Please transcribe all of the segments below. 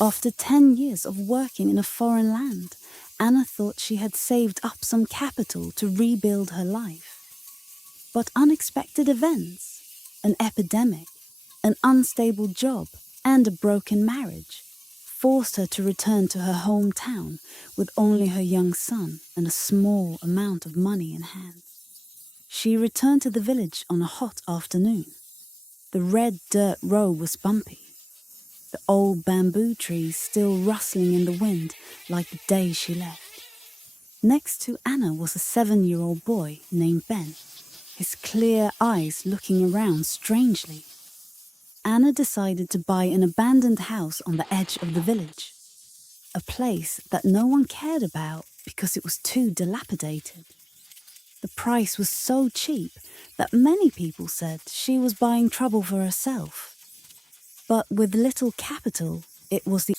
After 10 years of working in a foreign land, Anna thought she had saved up some capital to rebuild her life. But unexpected events, an epidemic, an unstable job, and a broken marriage forced her to return to her hometown with only her young son and a small amount of money in hand. She returned to the village on a hot afternoon. The red dirt road was bumpy, the old bamboo trees still rustling in the wind like the day she left. Next to Anna was a 7-year-old boy named Ben, his clear eyes looking around strangely. Anna decided to buy an abandoned house on the edge of the village, a place that no one cared about because it was too dilapidated. The price was so cheap that many people said she was buying trouble for herself. But with little capital, it was the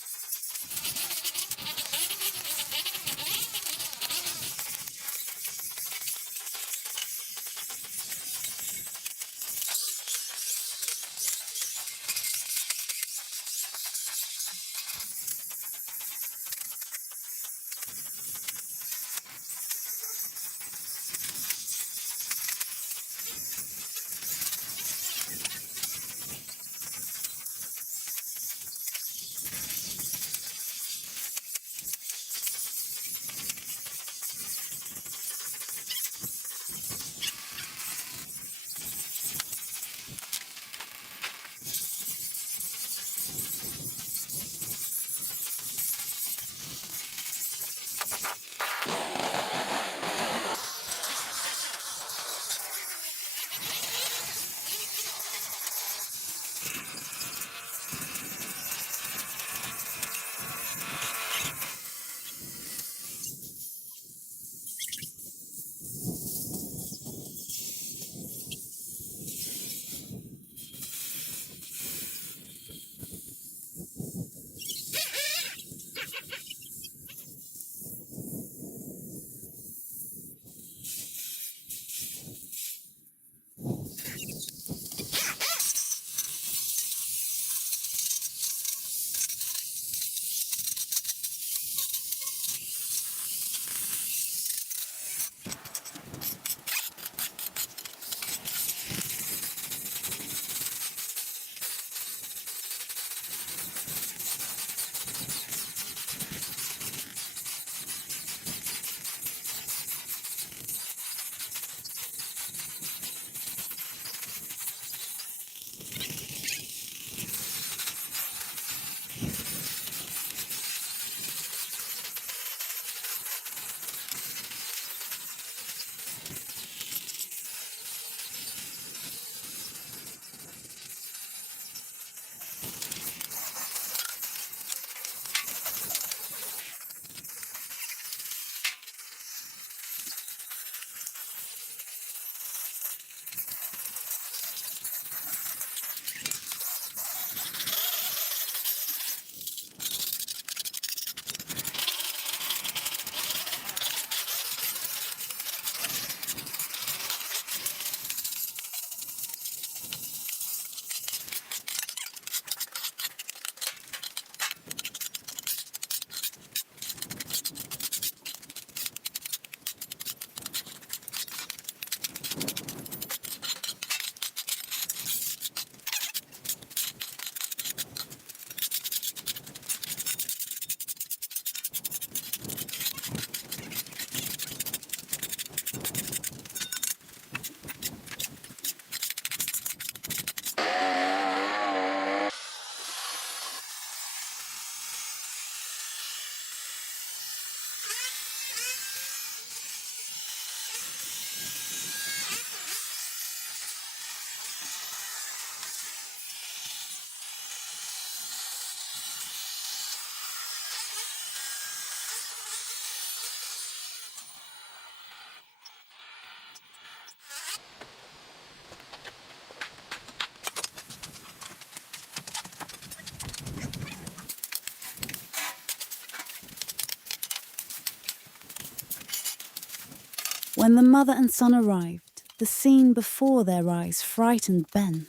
When the mother and son arrived, the scene before their eyes frightened Ben.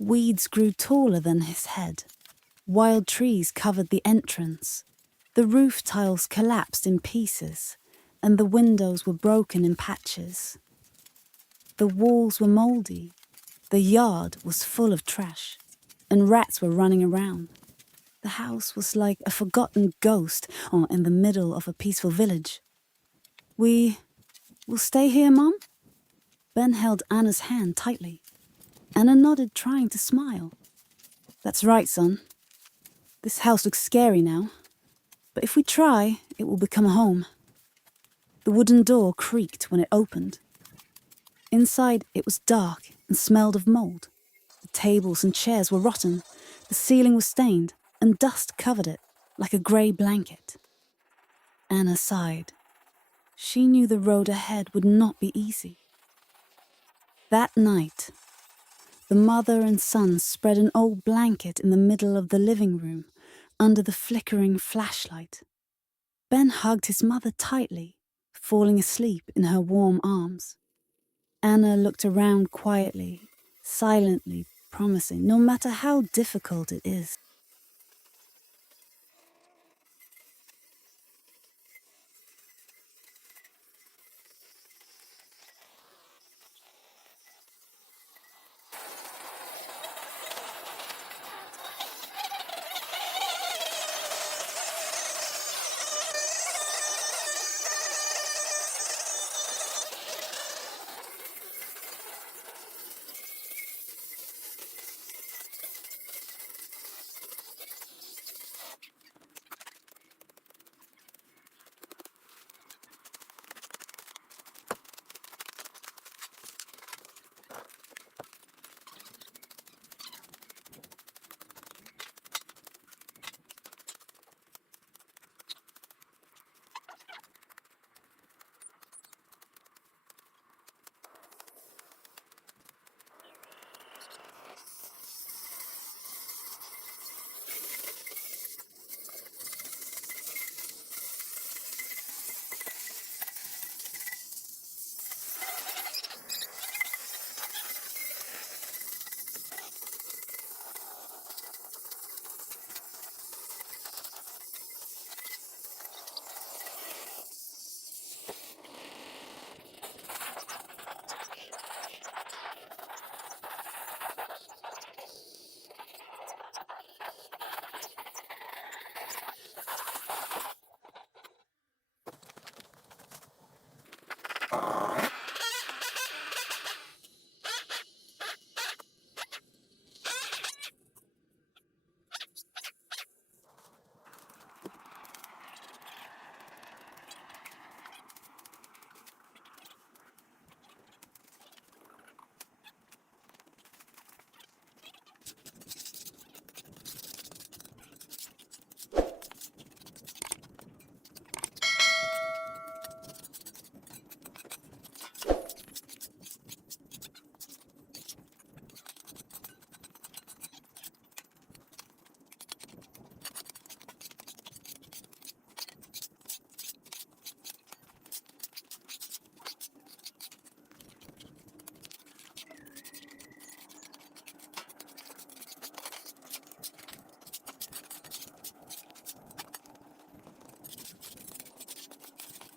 Weeds grew taller than his head. Wild trees covered the entrance. The roof tiles collapsed in pieces, and the windows were broken in patches. The walls were mouldy. The yard was full of trash, and rats were running around. The house was like a forgotten ghost in the middle of a peaceful village. "We will stay here, Mum?" Ben held Anna's hand tightly. Anna nodded, trying to smile. "That's right, son. This house looks scary now, but if we try, it will become a home." The wooden door creaked when it opened. Inside, it was dark and smelled of mold. The tables and chairs were rotten, the ceiling was stained, and dust covered it like a grey blanket. Anna sighed. She knew the road ahead would not be easy. That night, the mother and son spread an old blanket in the middle of the living room, under the flickering flashlight. Ben hugged his mother tightly, falling asleep in her warm arms. Anna looked around quietly, silently, promising, no matter how difficult it is.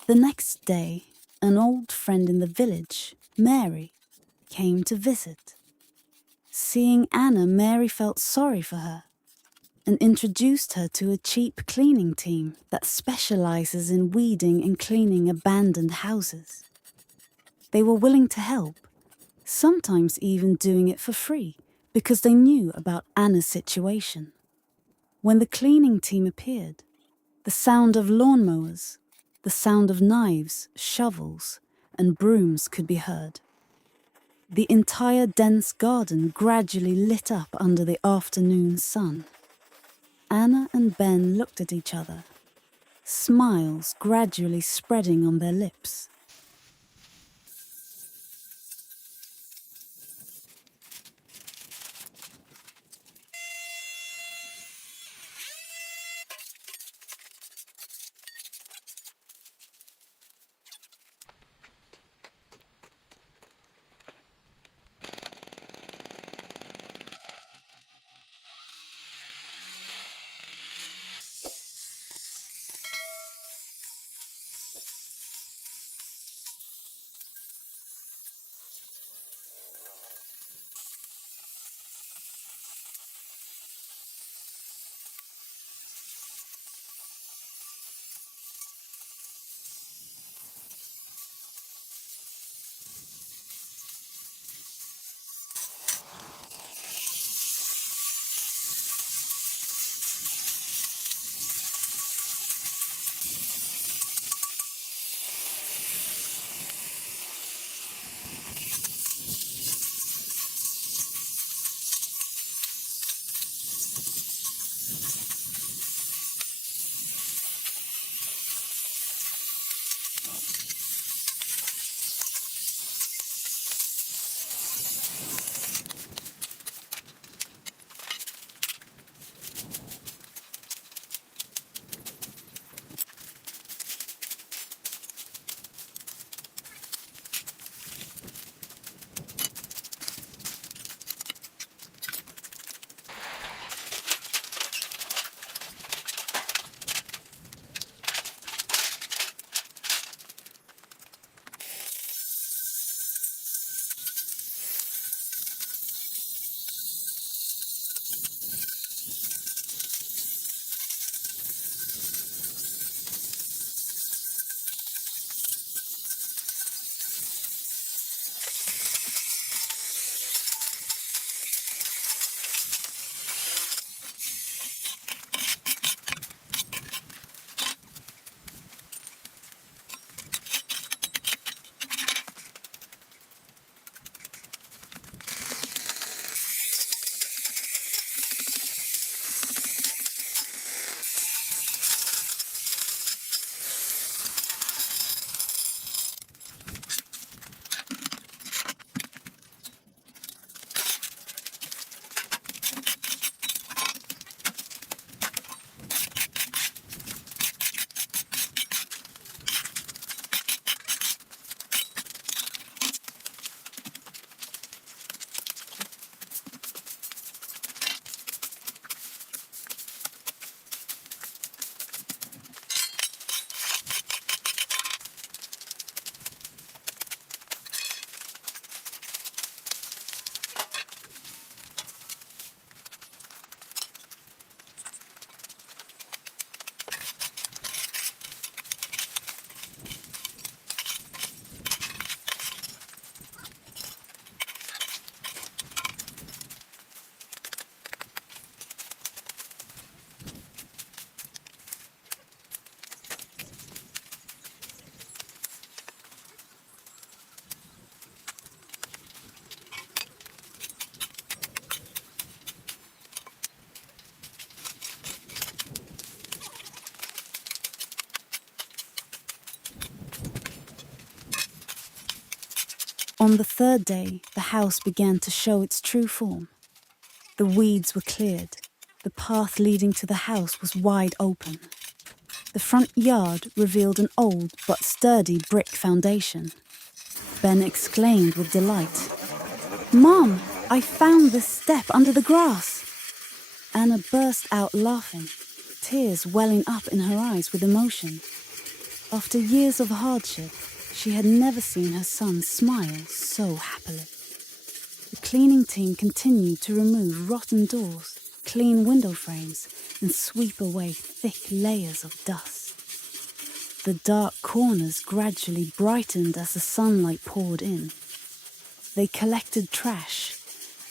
The next day, an old friend in the village, Mary, came to visit. Seeing Anna, Mary felt sorry for her and introduced her to a cheap cleaning team that specializes in weeding and cleaning abandoned houses. They were willing to help, sometimes even doing it for free, because they knew about Anna's situation. When the cleaning team appeared, the sound of lawnmowers, the sound of knives, shovels, and brooms could be heard. The entire dense garden gradually lit up under the afternoon sun. Anna and Ben looked at each other, smiles gradually spreading on their lips. On the third day, the house began to show its true form. The weeds were cleared. The path leading to the house was wide open. The front yard revealed an old but sturdy brick foundation. Ben exclaimed with delight, "Mom, I found this step under the grass." Anna burst out laughing, tears welling up in her eyes with emotion. After years of hardship, she had never seen her son smile so happily. The cleaning team continued to remove rotten doors, clean window frames, and sweep away thick layers of dust. The dark corners gradually brightened as the sunlight poured in. They collected trash,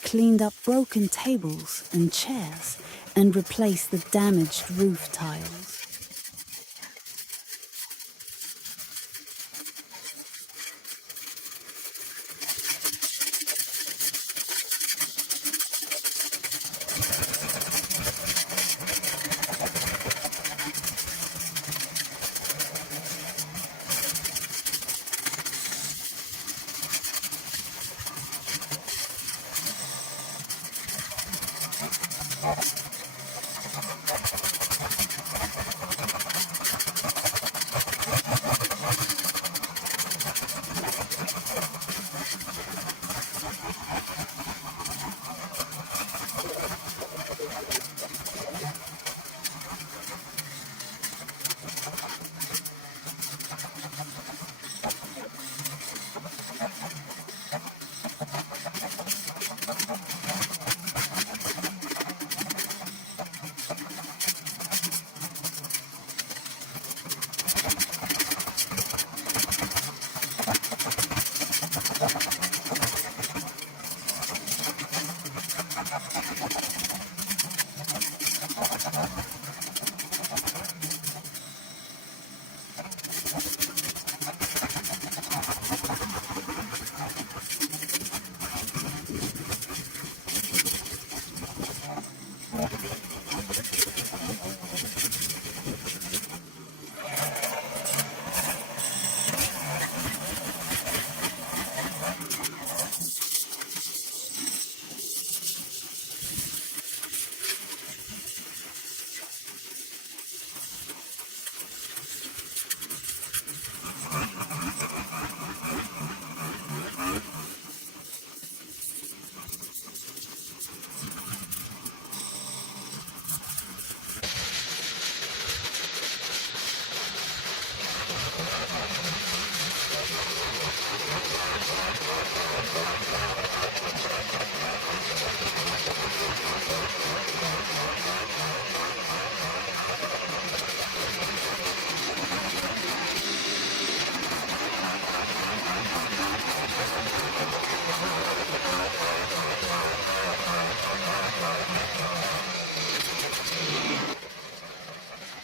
cleaned up broken tables and chairs, and replaced the damaged roof tiles.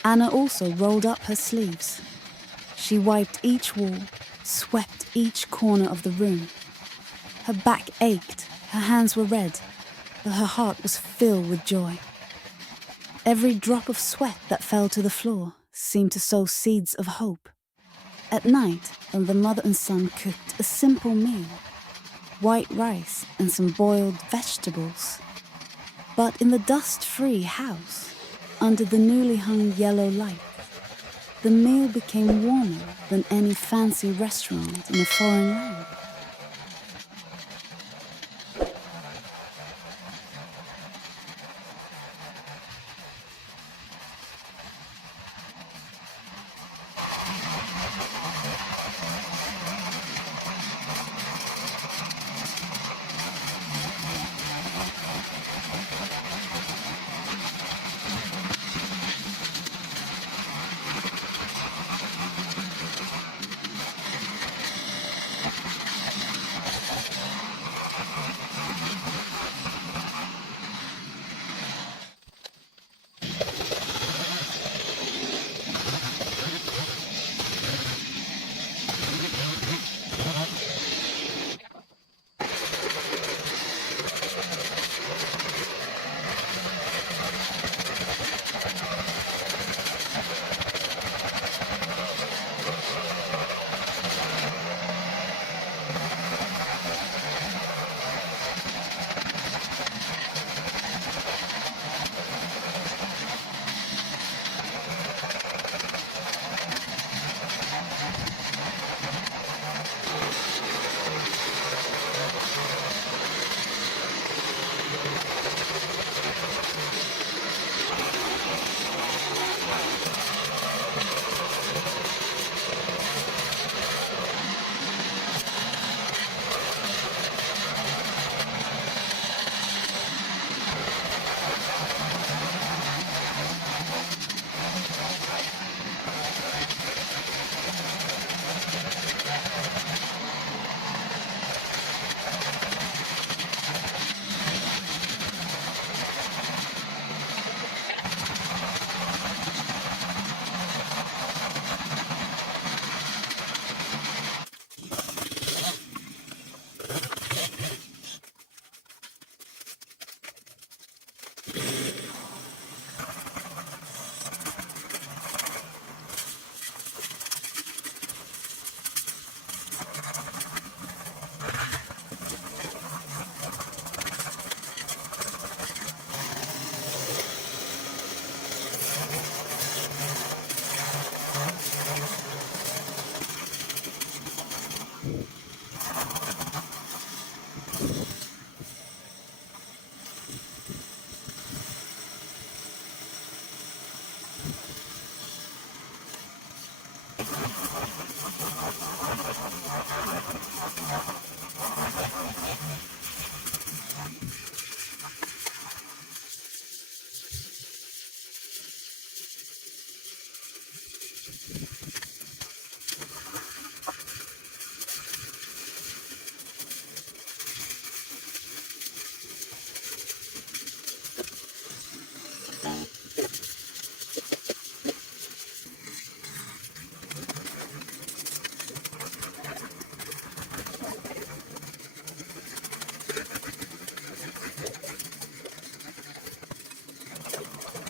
Anna also rolled up her sleeves. She wiped each wall, swept each corner of the room. Her back ached, her hands were red, but her heart was filled with joy. Every drop of sweat that fell to the floor seemed to sow seeds of hope. At night, the mother and son cooked a simple meal, white rice and some boiled vegetables. But in the dust-free house, under the newly hung yellow light, the meal became warmer than any fancy restaurant in a foreign land.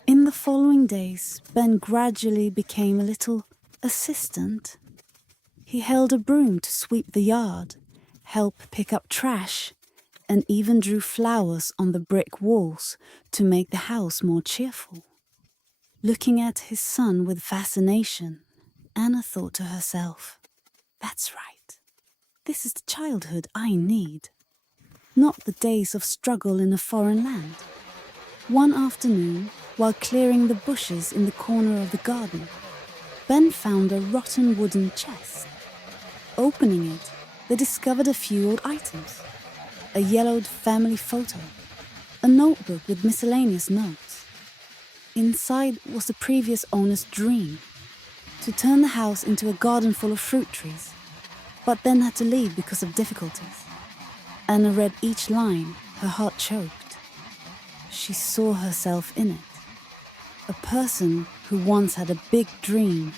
In the following days, Ben gradually became a little assistant. He held a broom to sweep the yard, help pick up trash, and even drew flowers on the brick walls to make the house more cheerful. Looking at his son with fascination, Anna thought to herself, "That's right. This is the childhood I need, not the days of struggle in a foreign land." One afternoon, while clearing the bushes in the corner of the garden, Ben found a rotten wooden chest. Opening it, they discovered a few old items: a yellowed family photo, a notebook with miscellaneous notes. Inside was the previous owner's dream, to turn the house into a garden full of fruit trees, but then had to leave because of difficulties. Anna read each line, her heart choked. She saw herself in it. A person who once had a big dream.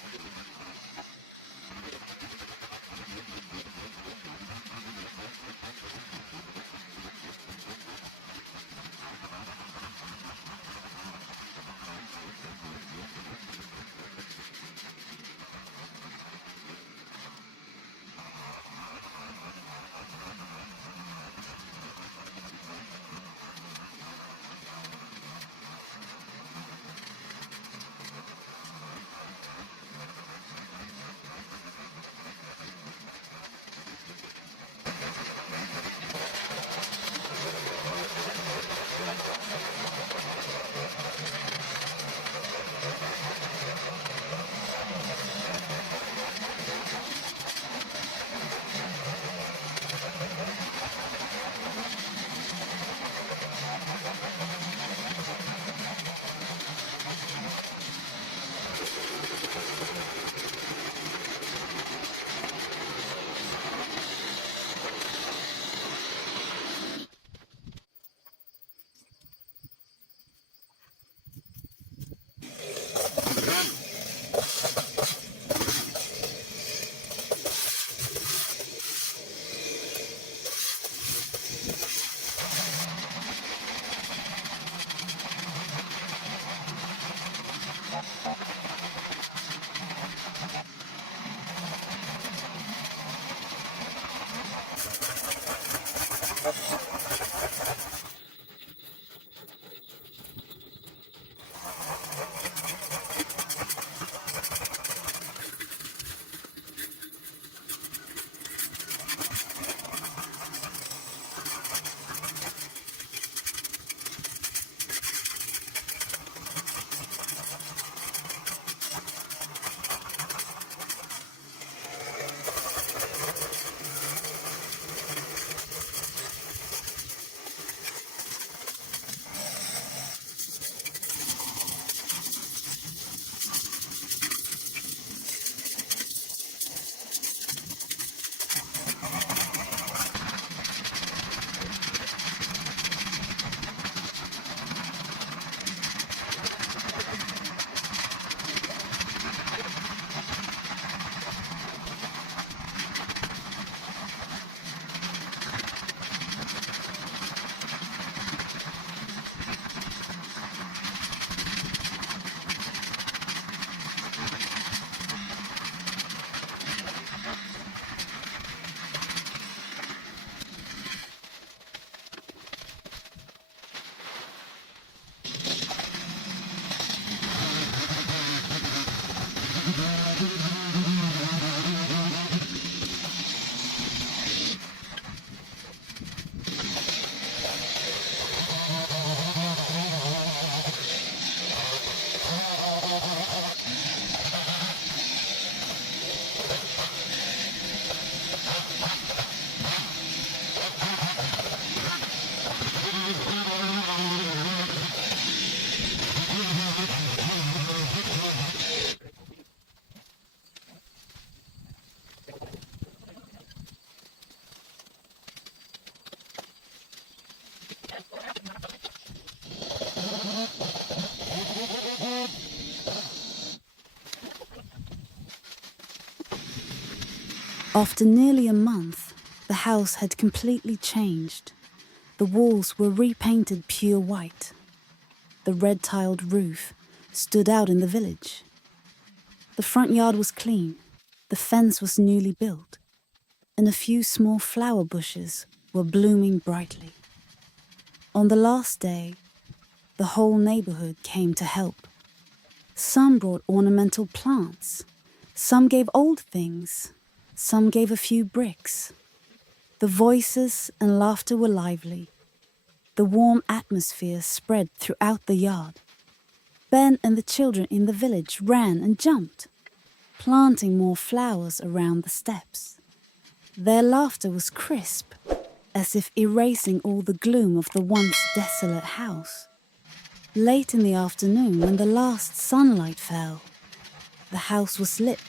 After nearly a month, the house had completely changed. The walls were repainted pure white. The red-tiled roof stood out in the village. The front yard was clean, the fence was newly built, and a few small flower bushes were blooming brightly. On the last day, the whole neighborhood came to help. Some brought ornamental plants, some gave old things, some gave a few bricks. The voices and laughter were lively. The warm atmosphere spread throughout the yard. Ben and the children in the village ran and jumped, planting more flowers around the steps. Their laughter was crisp, as if erasing all the gloom of the once desolate house. Late in the afternoon, when the last sunlight fell, the house was lit.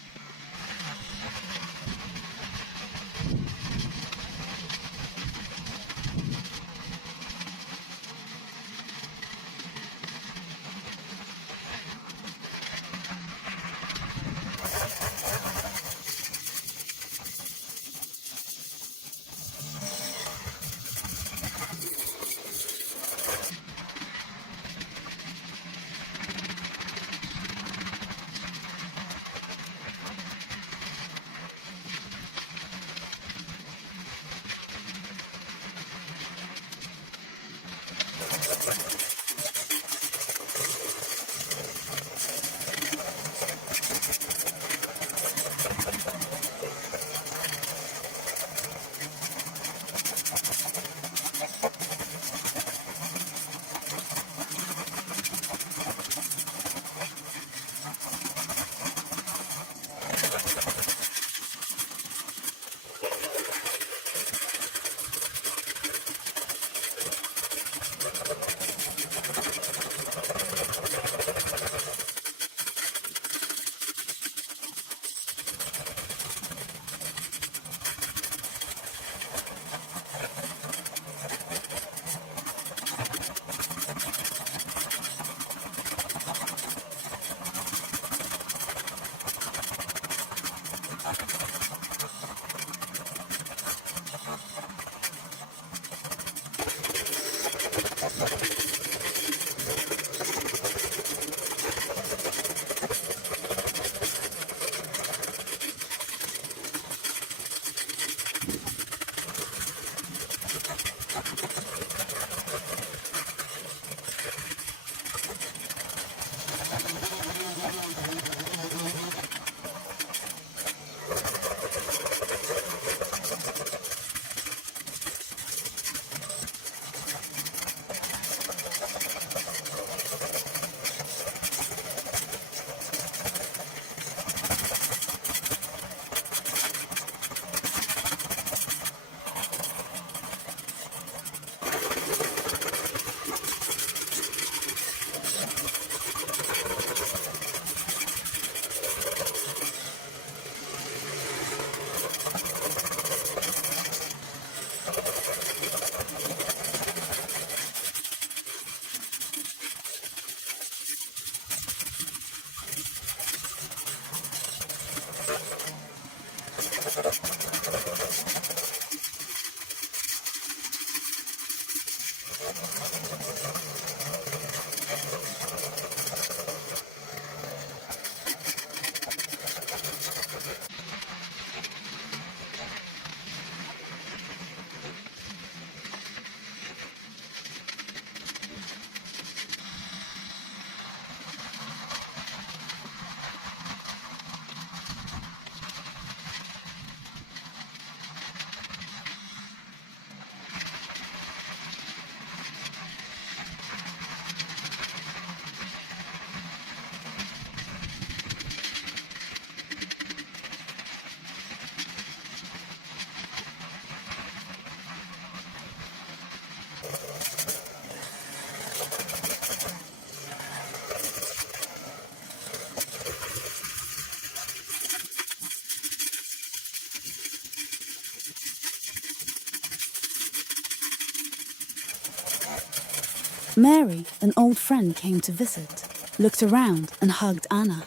Mary, an old friend, came to visit, looked around and hugged Anna.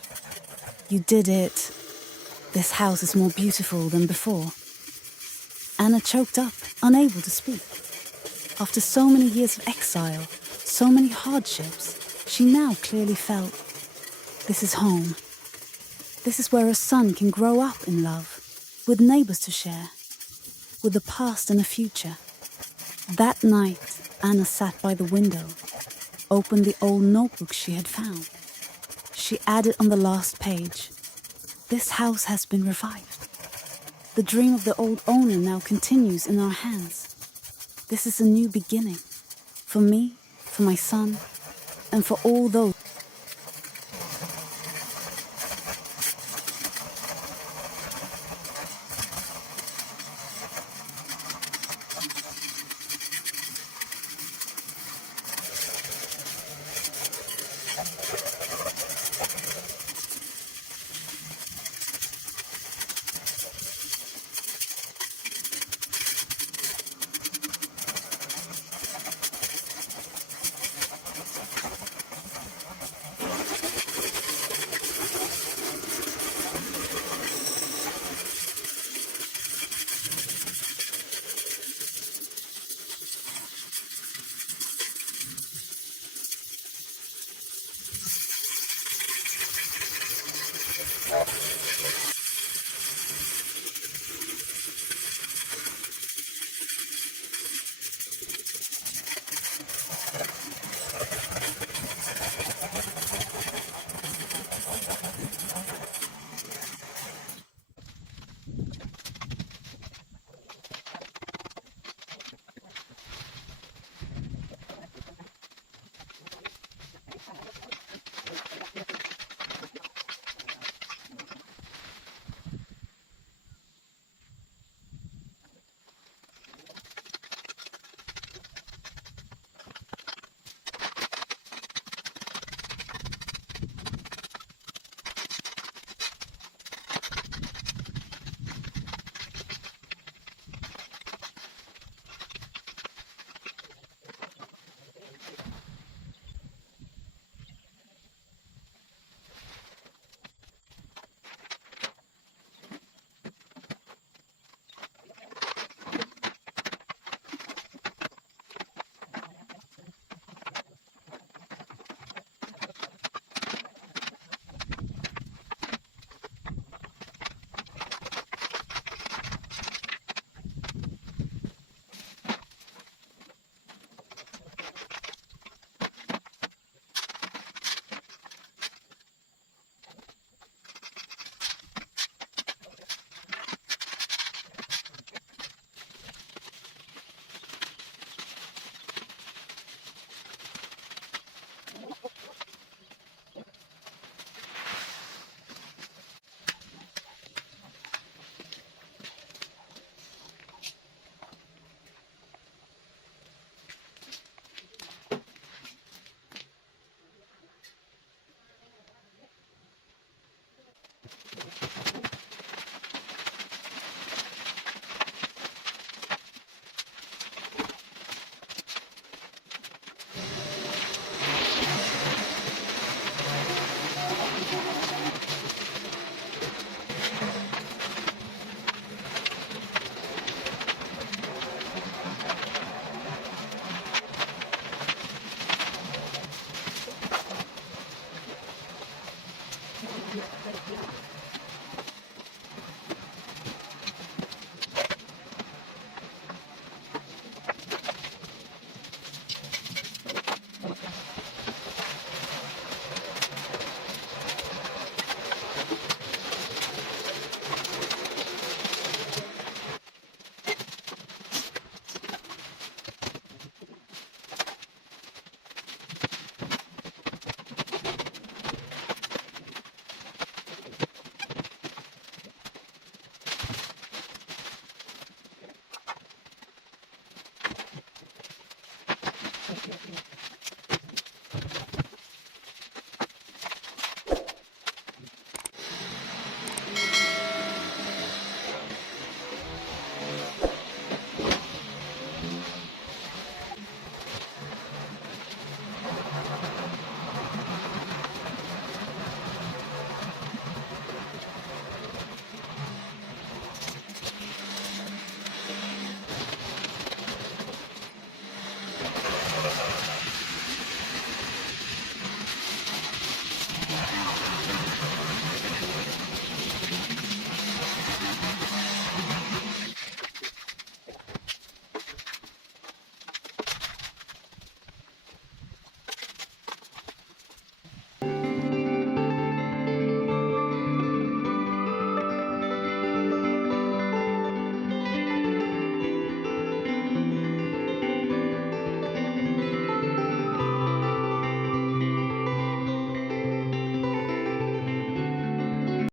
"You did it. This house is more beautiful than before." Anna choked up, unable to speak. After so many years of exile, so many hardships, she now clearly felt, this is home. This is where a son can grow up in love, with neighbors to share, with a past and a future. That night, Anna sat by the window, opened the old notebook she had found. She added on the last page, "This house has been revived. The dream of the old owner now continues in our hands. This is a new beginning, for me, for my son, and for all those."